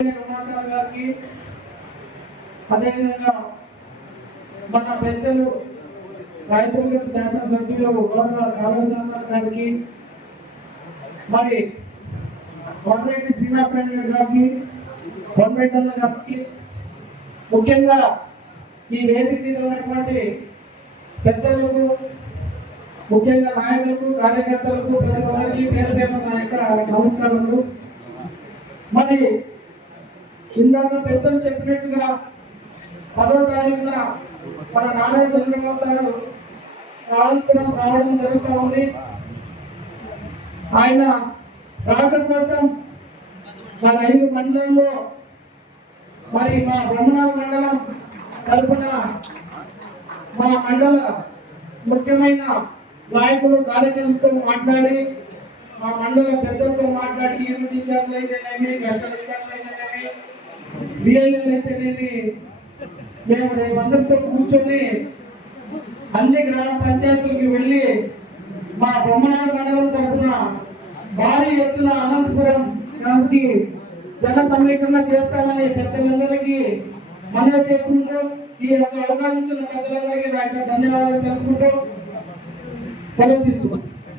ఉమాసాగర్ గారికి అదేవిధంగా మన పెద్దలు రైతులకు శాసనసభ్యులు గౌరవ కాళేశ్వర గారికి మరి కొండరెడ్డి శ్రీనివాసరెడ్డి గారికి కొండరెడ్డి గారికి ముఖ్యంగా ఈ వేదిక మీద ఉన్నటువంటి పెద్దలకు ముఖ్యంగా నాయకులకు కార్యకర్తలకు ప్రతి ఒక్కరికి పేరు పేరు నాయక నమస్కారములు. మరి ఇందాక పెద్దలు చెప్పినట్టుగా పదో తారీఖున మన నారాయణ చంద్రబాబు గారు రావడం రావడం జరుగుతూ ఉంది. ఆయన రావడం కోసం మన ఐదు మండలంలో మరి మా బ్రహ్మనాథ మండలం తరపున మా మండల ముఖ్యమైన నాయకులు కార్యకర్తలతో మాట్లాడి మా మండల పెద్దలతో మాట్లాడి యూనిట్ ఇన్ఛార్జ్ అయితేనేమి నేషనల్ ఇన్ఛార్జ్ అయితేనేమి బిఎల్ఎల్ అయితేనేమి మేము రేపందరితో కూర్చొని అన్ని గ్రామ పంచాయతీలకు వెళ్ళి మా బొమ్మనాడు మండలం తరఫున భారీ ఎత్తున అనంతపురం గ్రామకి జన సమీకరణ చేస్తామని పెద్దలందరికీ మనవి చేసుకుంటూ ఈ యొక్క అవకాశం ఇచ్చిన పెద్దలందరికీ నా ధన్యవాదాలు తెలుపుకుంటూ సెలవు తీసుకున్నాం